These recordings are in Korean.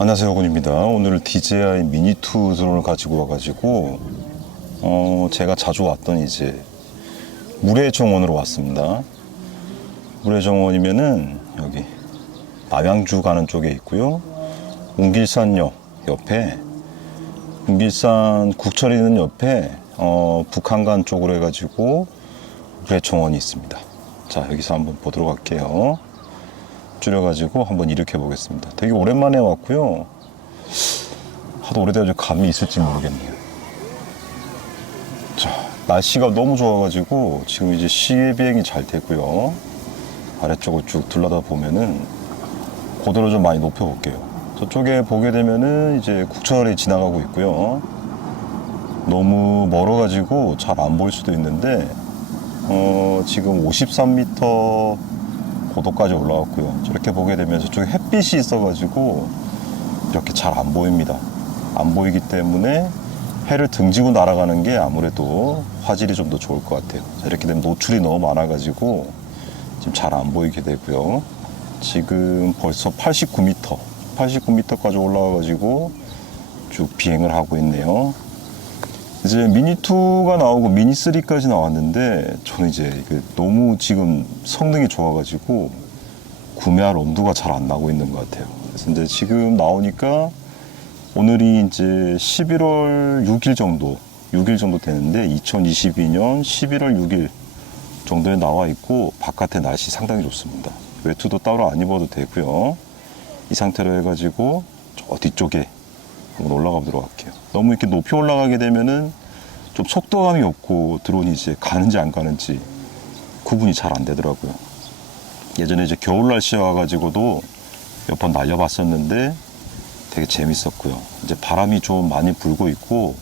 안녕하세요 군입니다. 오늘 DJI 미니2 드론을 가지고 와가지고 어, 제가 자주 왔던 이제 물의 정원으로 왔습니다. 물의 정원이면은 여기 남양주 가는 쪽에 있고요. 웅길산역 옆에 웅길산 국철 있는 옆에 어, 북한간 쪽으로 해가지고 물의 정원이 있습니다. 자 여기서 한번 보도록 할게요 줄여가지고 한번 일으켜 보겠습니다. 되게 오랜만에 왔고요. 하도 오래돼서 감이 있을지 모르겠네요. 자, 날씨가 너무 좋아가지고 지금 이제 시계 비행이 잘 되고요. 아래쪽을 쭉 둘러다 보면은 고도를 좀 많이 높여볼게요. 저쪽에 보게 되면은 이제 국철이 지나가고 있고요. 너무 멀어가지고 잘 안 보일 수도 있는데 어, 지금 53m 고도까지 올라왔고요. 저렇게 보게 되면 저쪽에 햇빛이 있어가지고 이렇게 잘 안 보입니다. 안 보이기 때문에 해를 등지고 날아가는 게 아무래도 화질이 좀 더 좋을 것 같아요. 자, 이렇게 되면 노출이 너무 많아가지고 지금 잘 안 보이게 되고요. 지금 벌써 89m, 89m까지 올라와가지고 쭉 비행을 하고 있네요. 이제 미니 2가 나오고 미니 3까지 나왔는데 저는 이제 그 너무 지금 성능이 좋아가지고 구매할 엄두가 잘 안 나고 있는 것 같아요. 그래서 이제 지금 나오니까 오늘이 이제 11월 6일 정도, 6일 정도 되는데 2022년 11월 6일 정도에 나와 있고 바깥에 날씨 상당히 좋습니다. 외투도 따로 안 입어도 되고요. 이 상태로 해가지고 저 뒤쪽에 한번 올라가 보도록 할게요. 너무 이렇게 높이 올라가게 되면은 좀 속도감이 없고 드론이 이제 가는지 안 가는지 구분이 잘 안 되더라고요. 예전에 이제 겨울 날씨에 와가지고도 몇 번 날려봤었는데 되게 재밌었고요. 이제 바람이 좀 많이 불고 있고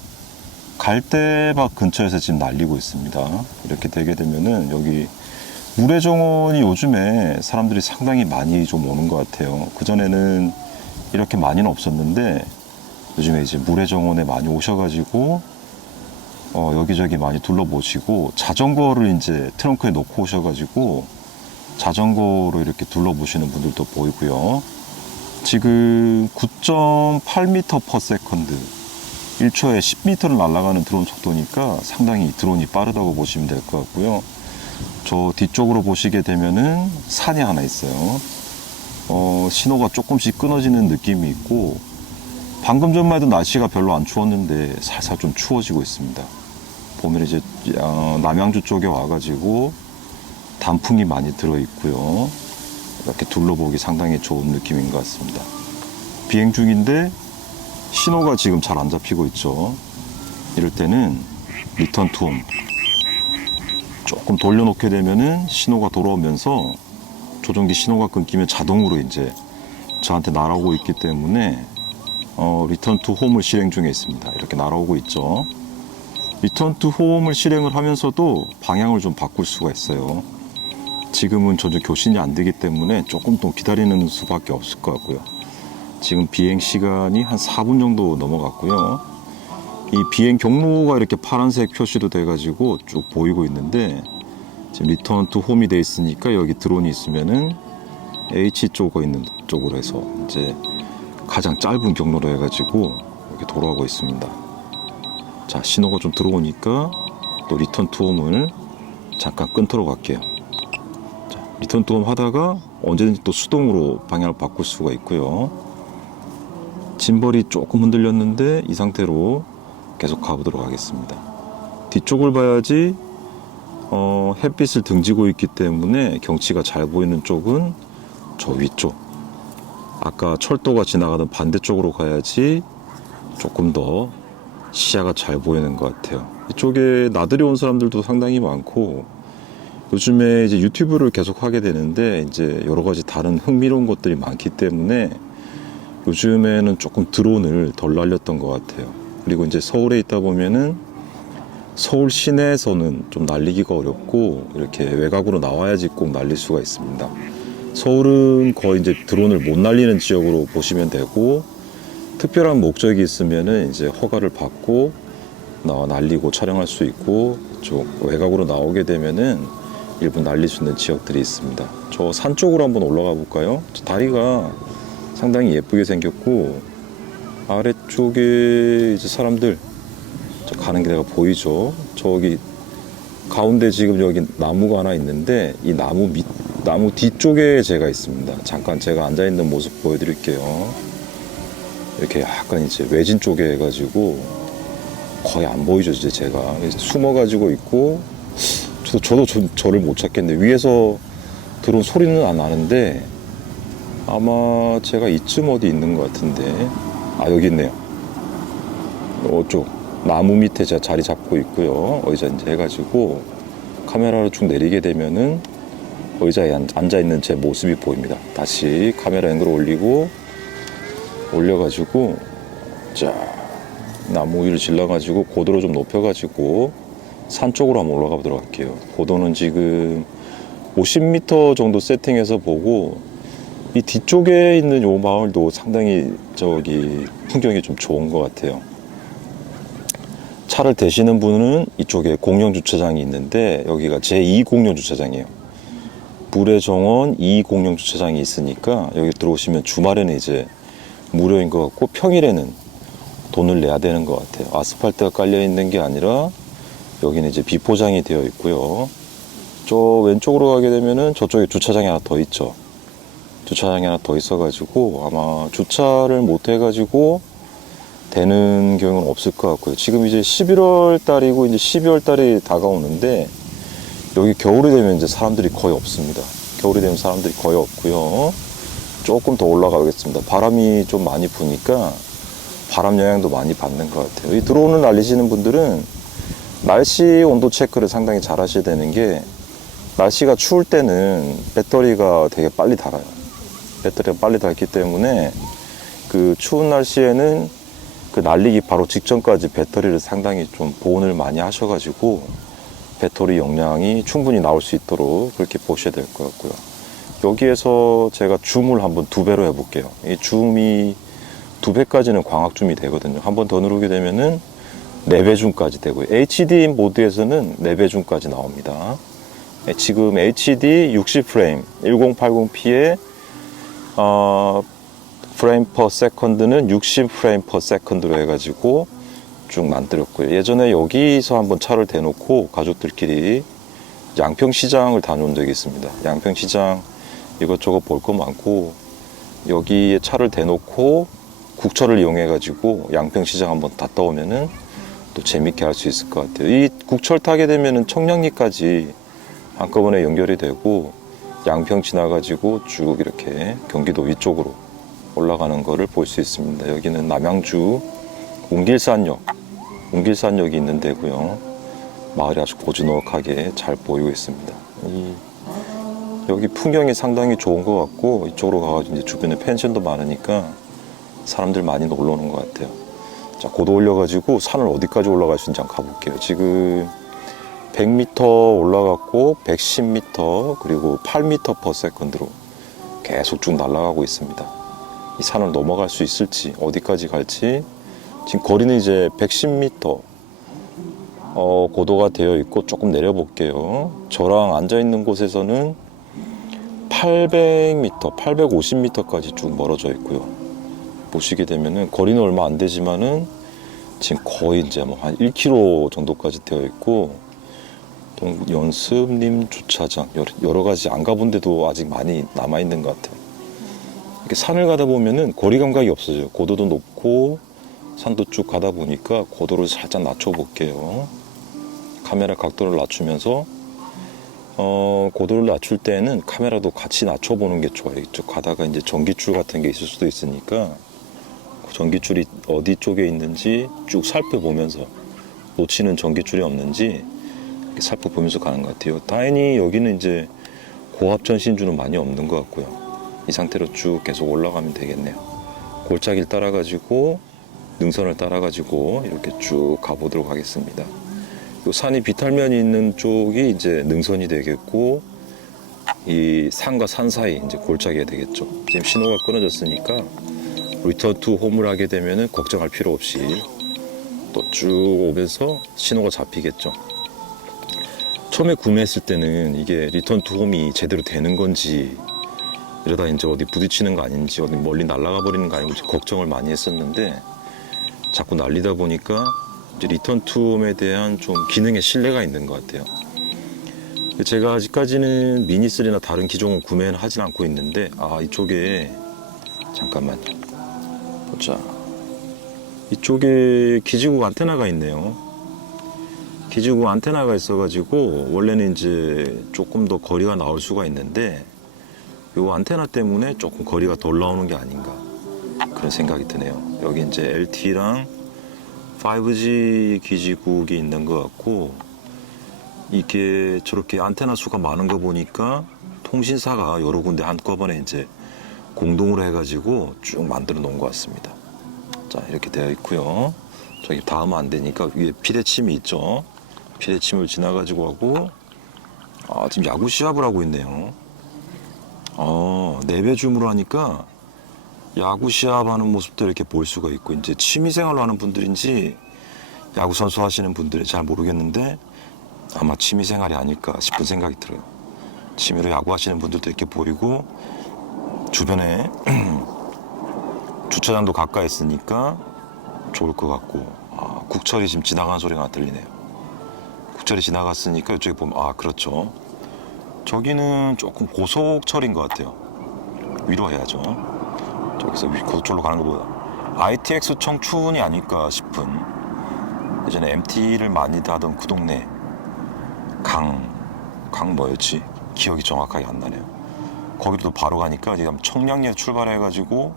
갈대밭 근처에서 지금 날리고 있습니다. 이렇게 되게 되면은 여기 물의 정원이 요즘에 사람들이 상당히 많이 좀 오는 것 같아요. 그전에는 이렇게 많이는 없었는데 요즘에 이제 물의 정원에 많이 오셔가지고 어, 여기저기 많이 둘러보시고 자전거를 이제 트렁크에 놓고 오셔가지고 자전거로 이렇게 둘러보시는 분들도 보이고요. 지금 9.8m per second 1초에 10m를 날아가는 드론 속도니까 상당히 드론이 빠르다고 보시면 될 것 같고요. 저 뒤쪽으로 보시게 되면은 산이 하나 있어요. 어, 신호가 조금씩 끊어지는 느낌이 있고 방금 전만 해도 날씨가 별로 안 추웠는데 살살 좀 추워지고 있습니다. 보면 이제 어, 남양주 쪽에 와가지고 단풍이 많이 들어 있고요. 이렇게 둘러보기 상당히 좋은 느낌인 것 같습니다. 비행 중인데 신호가 지금 잘 안 잡히고 있죠. 이럴 때는 리턴 투홈 조금 돌려놓게 되면은 신호가 돌아오면서 조종기 신호가 끊기면 자동으로 이제 저한테 날아오고 있기 때문에 어, 리턴 투 홈을 실행 중에 있습니다. 이렇게 날아오고 있죠. 리턴 투 홈을 실행을 하면서도 방향을 좀 바꿀 수가 있어요. 지금은 저도 교신이 안 되기 때문에 조금 더 기다리는 수밖에 없을 것 같고요. 지금 비행 시간이 한 4분 정도 넘어갔고요. 이 비행 경로가 이렇게 파란색 표시도 돼가지고 쭉 보이고 있는데 지금 리턴 투 홈이 돼 있으니까 여기 드론이 있으면은 H 쪽에 있는 쪽으로 해서 이제 가장 짧은 경로로 해가지고 이렇게 돌아가고 있습니다. 자 신호가 좀 들어오니까 또 리턴 투홈을 잠깐 끊도록 할게요. 자, 리턴 투홈 하다가 언제든지 또 수동으로 방향을 바꿀 수가 있고요. 짐벌이 조금 흔들렸는데 이 상태로 계속 가보도록 하겠습니다. 뒤쪽을 봐야지 어, 햇빛을 등지고 있기 때문에 경치가 잘 보이는 쪽은 저 위쪽 아까 철도가 지나가던 반대쪽으로 가야지 조금 더 시야가 잘 보이는 것 같아요. 이쪽에 나들이 온 사람들도 상당히 많고 요즘에 이제 유튜브를 계속 하게 되는데 이제 여러 가지 다른 흥미로운 것들이 많기 때문에 요즘에는 조금 드론을 덜 날렸던 것 같아요. 그리고 이제 서울에 있다 보면은 서울 시내에서는 좀 날리기가 어렵고 이렇게 외곽으로 나와야지 꼭 날릴 수가 있습니다. 서울은 거의 이제 드론을 못 날리는 지역으로 보시면 되고 특별한 목적이 있으면은 이제 허가를 받고 나와 날리고 촬영할 수 있고 쪽 외곽으로 나오게 되면은 일부 날릴 수 있는 지역들이 있습니다. 저 산 쪽으로 한번 올라가 볼까요? 저 다리가 상당히 예쁘게 생겼고 아래쪽에 이제 사람들 저 가는 게 내가 보이죠. 저기 가운데 지금 여기 나무가 하나 있는데 이 나무 밑 나무 뒤쪽에 제가 있습니다. 잠깐 제가 앉아 있는 모습 보여드릴게요. 이렇게 약간 이제 외진 쪽에 해가지고 거의 안 보이죠 이제 제가 숨어가지고 있고 저도 저도 저, 저를 못 찾겠는데 위에서 들어온 소리는 안 나는데 아마 제가 이쯤 어디 있는 것 같은데 아 여기 있네요. 이쪽 나무 밑에 제가 자리 잡고 있고요. 의자 이제 해가지고 카메라로 쭉 내리게 되면은 의자에 앉아 있는 제 모습이 보입니다. 다시 카메라 앵글 올리고 올려가지고 자 나무 위를 질러가지고 고도로 좀 높여가지고 산 쪽으로 한번 올라가 보도록 할게요. 고도는 지금 50m 정도 세팅해서 보고 이 뒤쪽에 있는 요 마을도 상당히 저기 풍경이 좀 좋은 것 같아요. 차를 대시는 분은 이쪽에 공영 주차장이 있는데 여기가 제2 공영 주차장이에요. 불의 정원 2 공영 주차장이 있으니까 여기 들어오시면 주말에는 이제 무료인 것 같고 평일에는 돈을 내야 되는 것 같아요. 아스팔트가 깔려 있는 게 아니라 여기는 이제 비포장이 되어 있고요. 저 왼쪽으로 가게 되면은 저쪽에 주차장이 하나 더 있죠. 주차장이 하나 더 있어가지고 아마 주차를 못 해가지고 되는 경우는 없을 것 같고요. 지금 이제 11월 달이고 이제 12월 달이 다가오는데 여기 겨울이 되면 이제 사람들이 거의 없습니다. 겨울이 되면 사람들이 거의 없고요. 조금 더 올라가겠습니다. 바람이 좀 많이 부니까 바람 영향도 많이 받는 것 같아요. 이 드론을 날리시는 분들은 날씨 온도 체크를 상당히 잘 하셔야 되는 게 날씨가 추울 때는 배터리가 되게 빨리 닳아요. 배터리가 빨리 닳기 때문에 그 추운 날씨에는 그 날리기 바로 직전까지 배터리를 상당히 좀 보온을 많이 하셔가지고 배터리 용량이 충분히 나올 수 있도록 그렇게 보셔야 될 것 같고요. 여기에서 제가 줌을 한번 두 배로 해볼게요. 이 줌이 두 배까지는 광학 줌이 되거든요. 한 번 더 누르게 되면은 네 배 줌까지 되고요. HD 모드에서는 네 배 줌까지 나옵니다. 네, 지금 HD 60프레임 1080p에 어, 프레임 퍼 세컨드는 60 프레임 퍼 세컨드로 해가지고 쭉 만들었고요. 예전에 여기서 한번 차를 대놓고 가족들끼리 양평시장을 다녀온 적이 있습니다. 양평시장 이것저것 볼 거 많고 여기에 차를 대놓고 국철을 이용해 가지고 양평시장 한번 갔다 오면은 또 재밌게 할 수 있을 것 같아요. 이 국철 타게 되면은 청량리까지 한꺼번에 연결이 되고 양평 지나가지고 쭉 이렇게 경기도 위쪽으로 올라가는 거를 볼 수 있습니다. 여기는 남양주 웅길산역, 웅길산역이 있는 데고요. 마을이 아주 고즈넉하게 잘 보이고 있습니다. 이 여기 풍경이 상당히 좋은 것 같고 이쪽으로 가가지고 이제 주변에 펜션도 많으니까 사람들 많이 놀러 오는 것 같아요. 자, 고도 올려가지고 산을 어디까지 올라갈 수 있는지 한번 가볼게요. 지금 100m 올라갔고 110m 그리고 8m per second로 계속 쭉 날아가고 있습니다. 이 산을 넘어갈 수 있을지 어디까지 갈지 지금 거리는 이제 110m 어, 고도가 되어 있고 조금 내려볼게요. 저랑 앉아 있는 곳에서는 800m, 850m까지 쭉 멀어져 있고요. 보시게 되면은 거리는 얼마 안 되지만은 지금 거의 이제 뭐 한 1km 정도까지 되어 있고 동 연습림 주차장 여러 가지 안 가본 데도 아직 많이 남아 있는 것 같아요. 이렇게 산을 가다 보면은 거리 감각이 없어져요. 고도도 높고 산도 쭉 가다 보니까 고도를 살짝 낮춰 볼게요. 카메라 각도를 낮추면서 어, 고도를 낮출 때는 카메라도 같이 낮춰보는 게 좋아요. 이쪽 가다가 이제 전기줄 같은 게 있을 수도 있으니까 그 전기줄이 어디 쪽에 있는지 쭉 살펴보면서 놓치는 전기줄이 없는지 살펴보면서 가는 것 같아요. 다행히 여기는 이제 고압 전 신주는 많이 없는 것 같고요. 이 상태로 쭉 계속 올라가면 되겠네요. 골짜기를 따라가지고 능선을 따라가지고 이렇게 쭉 가보도록 하겠습니다. 요 산이 비탈면이 있는 쪽이 이제 능선이 되겠고 이 산과 산 사이 이제 골짜기가 되겠죠. 지금 신호가 끊어졌으니까 리턴 투 홈을 하게 되면은 걱정할 필요 없이 또 쭉 오면서 신호가 잡히겠죠. 처음에 구매했을 때는 이게 리턴 투 홈이 제대로 되는 건지 이러다 이제 어디 부딪히는 거 아닌지 어디 멀리 날아가 버리는 거 아닌지 걱정을 많이 했었는데 자꾸 날리다 보니까 리턴 투홈에 대한 좀 기능에 신뢰가 있는 것 같아요. 제가 아직까지는 미니3나 다른 기종은 구매는 하진 않고 있는데 아 이쪽에 잠깐만요 보자. 이쪽에 기지국 안테나가 있네요. 기지국 안테나가 있어 가지고 원래는 이제 조금 더 거리가 나올 수가 있는데 이 안테나 때문에 조금 거리가 덜 나오는 게 아닌가 그런 생각이 드네요 여기 이제 LTE랑 5G 기지국이 있는 것 같고 이게 저렇게 안테나 수가 많은 거 보니까 통신사가 여러 군데 한꺼번에 이제 공동으로 해가지고 쭉 만들어 놓은 것 같습니다. 자 이렇게 되어 있고요. 저기 닿으면 안 되니까 위에 비대침이 있죠. 비대침을 지나가지고 하고 아 지금 야구 시합을 하고 있네요. 어 내배 줌으로 하니까 야구 시합하는 모습도 이렇게 볼 수가 있고 이제 취미생활로 하는 분들인지 야구 선수 하시는 분들이 잘 모르겠는데 아마 취미생활이 아닐까 싶은 생각이 들어요. 취미로 야구 하시는 분들도 이렇게 보이고 주변에 주차장도 가까이 있으니까 좋을 것 같고 아, 국철이 지금 지나가는 소리가 들리네요. 국철이 지나갔으니까 이쪽에 보면 아 그렇죠. 저기는 조금 고속철인 것 같아요. 위로 해야죠. 저기서 위- 고속철로 가는 것보다 ITX 청춘이 아닐까 싶은 예전에 MT를 많이 타던 그 동네 강, 강 뭐였지? 기억이 정확하게 안 나네요. 거기도 바로 가니까 지금 청량리에 출발해가지고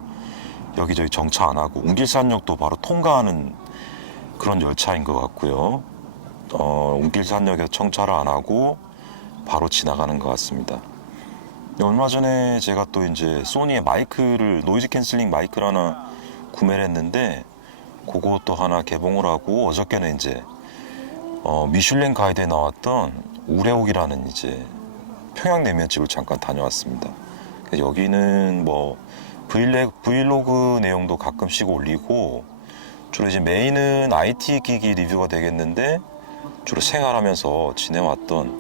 여기저기 정차 안 하고 웅길산역도 바로 통과하는 그런 열차인 것 같고요. 어, 웅길산역에서 청차를 안 하고 바로 지나가는 것 같습니다. 얼마 전에 제가 또 이제 소니의 마이크를 노이즈 캔슬링 마이크를 하나 구매를 했는데 그것도 하나 개봉을 하고 어저께는 이제 어, 미슐랭 가이드에 나왔던 우레옥이라는 이제 평양 냉면집을 잠깐 다녀왔습니다. 여기는 뭐 브이레, 브이로그 내용도 가끔씩 올리고 주로 이제 메인은 IT 기기 리뷰가 되겠는데 주로 생활하면서 지내왔던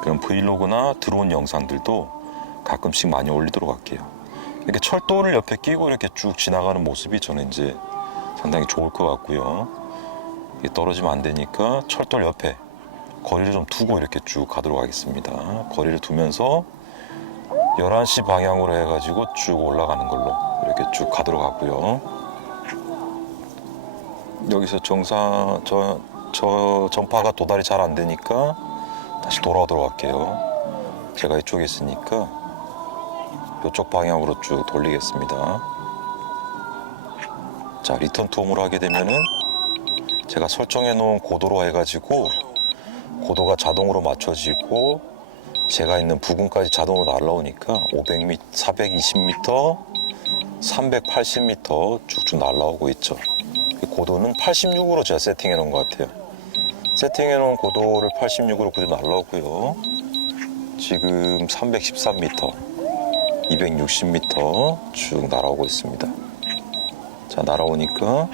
그런 브이로그나 드론 영상들도 가끔씩 많이 올리도록 할게요. 이렇게 철도를 옆에 끼고 이렇게 쭉 지나가는 모습이 저는 이제 상당히 좋을 것 같고요. 이게 떨어지면 안 되니까 철도 옆에 거리를 좀 두고 이렇게 쭉 가도록 하겠습니다. 거리를 두면서 11시 방향으로 해가지고 쭉 올라가는 걸로 이렇게 쭉 가도록 하고요. 여기서 정상, 저, 저 전파가 도달이 잘 안 되니까 다시 돌아오도록 할게요. 제가 이쪽에 있으니까 이쪽 방향으로 쭉 돌리겠습니다. 자, 리턴 투홈으로 하게 되면은 제가 설정해 놓은 고도로 해가지고 고도가 자동으로 맞춰지고 제가 있는 부근까지 자동으로 날라오니까 500m, 420m, 380m 쭉쭉 날라오고 있죠. 이 고도는 86으로 제가 세팅해 놓은 것 같아요. 세팅해 놓은 고도를 86으로 그대로 날라오고요. 지금 313m, 260m 쭉 날아오고 있습니다. 자, 날아오니까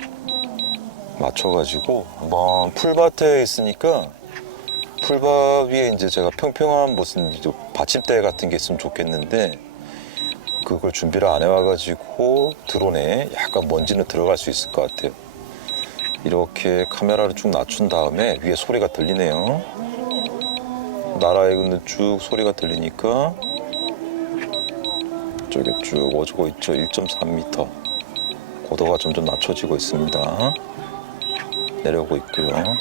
맞춰가지고 한번 풀밭에 있으니까 풀밭 위에 이제 제가 평평한 무슨 받침대 같은 게 있으면 좋겠는데 그걸 준비를 안 해와가지고 드론에 약간 먼지는 들어갈 수 있을 것 같아요. 이렇게 카메라를 쭉 낮춘 다음에 위에 소리가 들리네요. 나라에 근데 쭉 소리가 들리니까 저기 쭉 오고 있죠. 1.3m. 고도가 점점 낮춰지고 있습니다. 내려오고 있고요.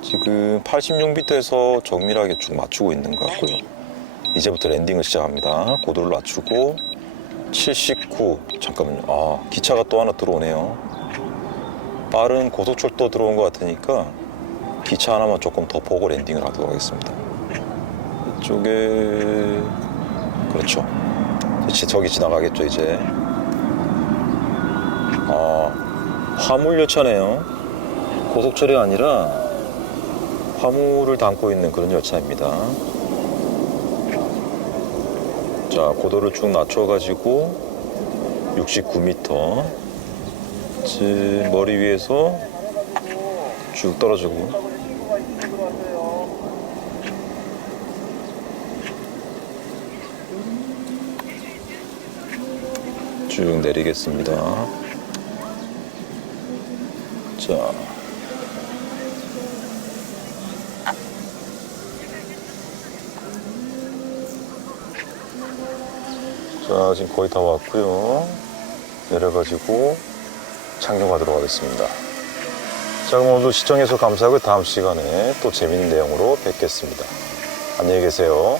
지금 86m에서 정밀하게 쭉 맞추고 있는 것 같고요. 이제부터 랜딩을 시작합니다. 고도를 낮추고 79. 잠깐만요. 아, 기차가 또 하나 들어오네요. 빠른 고속철도 들어온 것 같으니까 기차 하나만 조금 더 보고 랜딩을 하도록 하겠습니다. 이쪽에 그렇죠. 저기 지나가겠죠 이제. 아 화물 열차네요. 고속철이 아니라 화물을 담고 있는 그런 열차입니다. 자 고도를 쭉 낮춰가지고 69m. 지금 머리 위에서 쭉 떨어지고 쭉 내리겠습니다. 자. 자, 지금 거의 다 왔고요. 내려가지고 착륙하도록 하겠습니다. 자, 그럼 오늘도 시청해주셔서 감사하고 다음 시간에 또 재밌는 내용으로 뵙겠습니다. 안녕히 계세요.